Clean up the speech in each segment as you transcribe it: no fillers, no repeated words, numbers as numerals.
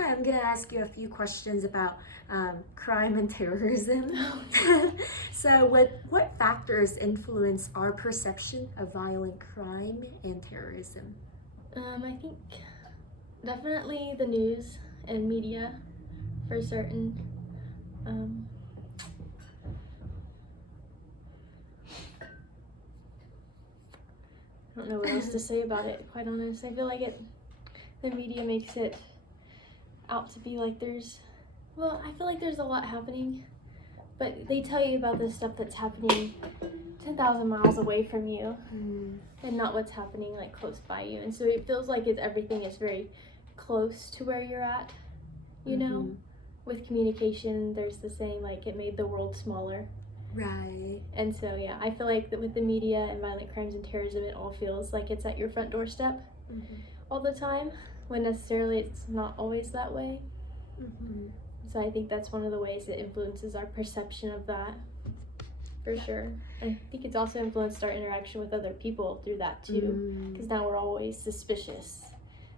Hi, I'm gonna ask you a few questions about crime and terrorism. So, what factors influence our perception of violent crime and terrorism? I think definitely the news and media for certain. Um, I don't know what else to say about it, quite honest. I feel like the media makes it out to be like I feel like there's a lot happening, but they tell you about the stuff that's happening 10,000 miles away from you and not what's happening like close by you. And so it feels like everything is very close to where you're at, you know? With communication, there's the saying like it made the world smaller. Right. And so, yeah, I feel like that with the media and violent crimes and terrorism, it all feels like it's at your front doorstep all the time, when necessarily it's not always that way. So I think that's one of the ways it influences our perception of that, for sure. And I think it's also influenced our interaction with other people through that too, because now we're always suspicious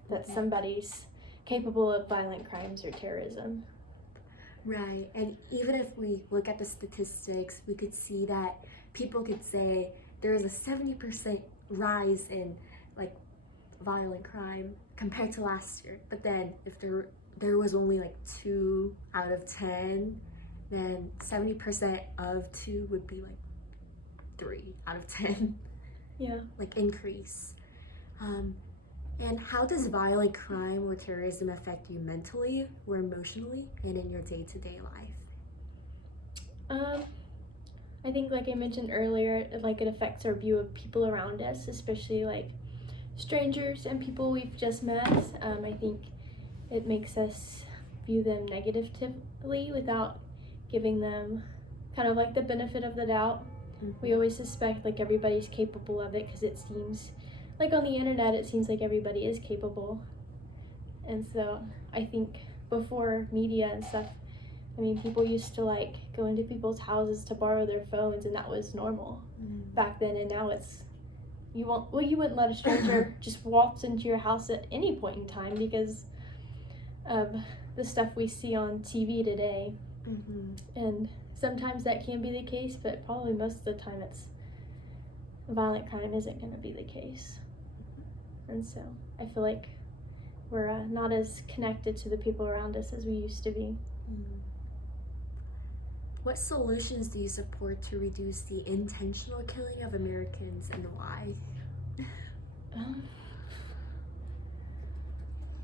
that somebody's capable of violent crimes or terrorism. Right, and even if we look at the statistics, we could see that people could say there's a 70% rise in like violent crime compared to last year. But then if there was only like 2 out of 10, then 70% of 2 would be like 3 out of 10. Yeah. Like increase. And how does violent crime or terrorism affect you mentally or emotionally and in your day-to-day life? I think, like I mentioned earlier, it affects our view of people around us, especially like strangers and people we've just met. I think it makes us view them negatively without giving them kind of like the benefit of the doubt. We always suspect like everybody's capable of it because it seems like on the internet it seems like everybody is capable. And so I think before media and stuff, I mean, people used to like go into people's houses to borrow their phones, and that was normal back then. And now you wouldn't let a stranger just waltz into your house at any point in time because of the stuff we see on TV today. And sometimes that can be the case, but probably most of the time violent crime isn't going to be the case. And so I feel like we're not as connected to the people around us as we used to be. What solutions do you support to reduce the intentional killing of Americans, and why?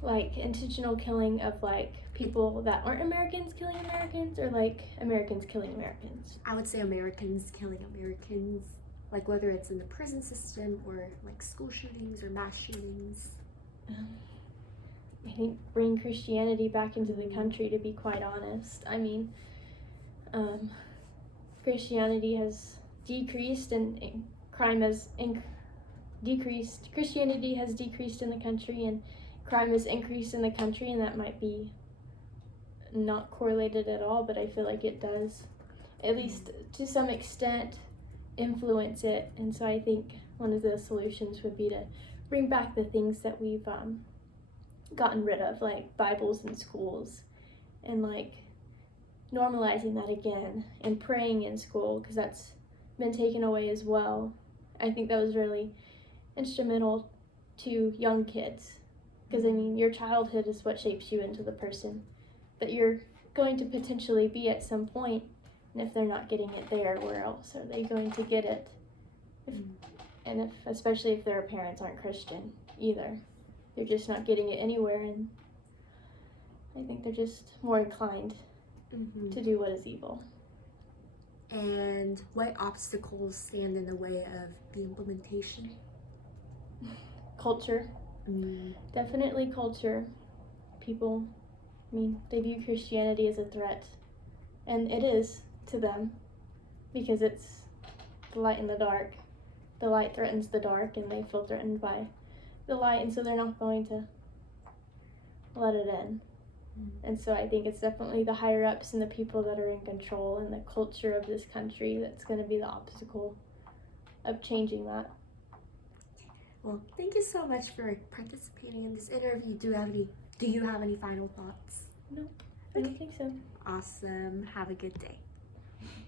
Like intentional killing of like people that aren't Americans killing Americans, or like Americans killing Americans? I would say Americans killing Americans, like whether it's in the prison system or like school shootings or mass shootings. I think bring Christianity back into the country, to be quite honest. I mean, Christianity has decreased and crime has decreased. Christianity has decreased in the country and crime has increased in the country, and that might be not correlated at all, but I feel like it does, at least to some extent, influence it. And so I think one of the solutions would be to bring back the things that we've gotten rid of, like Bibles in schools, and like normalizing that again, and praying in school, because that's been taken away as well. I think that was really instrumental to young kids, because I mean, your childhood is what shapes you into the person that you're going to potentially be at some point. And if they're not getting it there, where else are they going to get it? Especially if their parents aren't Christian either, they're just not getting it anywhere, and I think they're just more inclined to do what is evil. And what obstacles stand in the way of the implementation? Culture. Definitely culture. People, I mean, they view Christianity as a threat, and it is to them, because it's the light in the dark. The light threatens the dark, and they feel threatened by the light, and so they're not going to let it in. And so I think it's definitely the higher ups and the people that are in control and the culture of this country that's going to be the obstacle of changing that. Well, thank you so much for participating in this interview. Do you have any Do you have any final thoughts? Nope, I don't think so. Awesome. Have a good day.